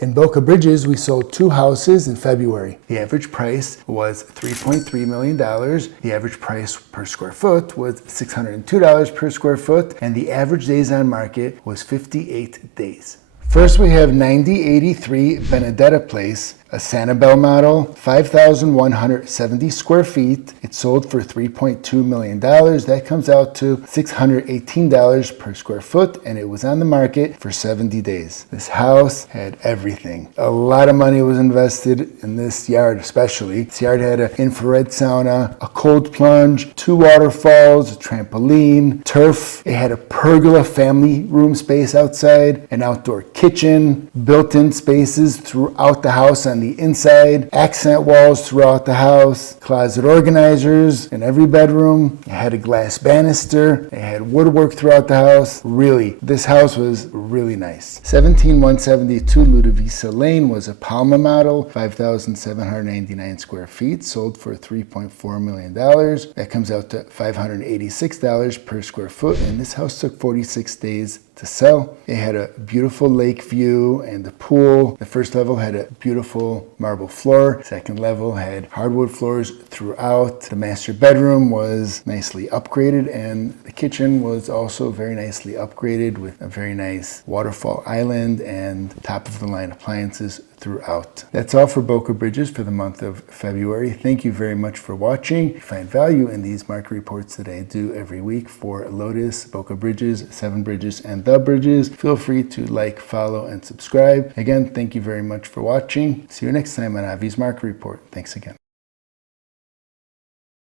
In Boca Bridges, we sold 2 houses in February. The average price was $3.3 million. The average price per square foot was $602 per square foot, and the average days on market was 58 days. First, we have 9083 Benedetta Place, a Sanibel model, 5,170 square feet. It sold for $3.2 million. That comes out to $618 per square foot, and it was on the market for 70 days. This house had everything. A lot of money was invested in this yard especially. This yard had an infrared sauna, a cold plunge, 2 waterfalls, a trampoline, turf. It had a pergola family room space outside, an outdoor kitchen, built-in spaces throughout the house on the inside, accent walls throughout the house, closet organizers in every bedroom. It had a glass banister. It had woodwork throughout the house. Really, this house was really nice. 17172 Ludovisa Lane was a Palma model, 5,799 square feet, sold for $3.4 million. That comes out to $586 per square foot, and this house took 46 days to sell. It had a beautiful lake view and the pool. The first level had a beautiful marble floor. Second level had hardwood floors throughout. The master bedroom was nicely upgraded, and the kitchen was also very nicely upgraded with a very nice waterfall island and top of the line appliances throughout. That's all for Boca Bridges for the month of February. Thank you very much for watching. If you find value in these market reports that I do every week for Lotus, Boca Bridges, 7 Bridges, and The Bridges, feel free to like, follow, and subscribe. Again, thank you very much for watching. See you next time on Avi's Market Report. Thanks again.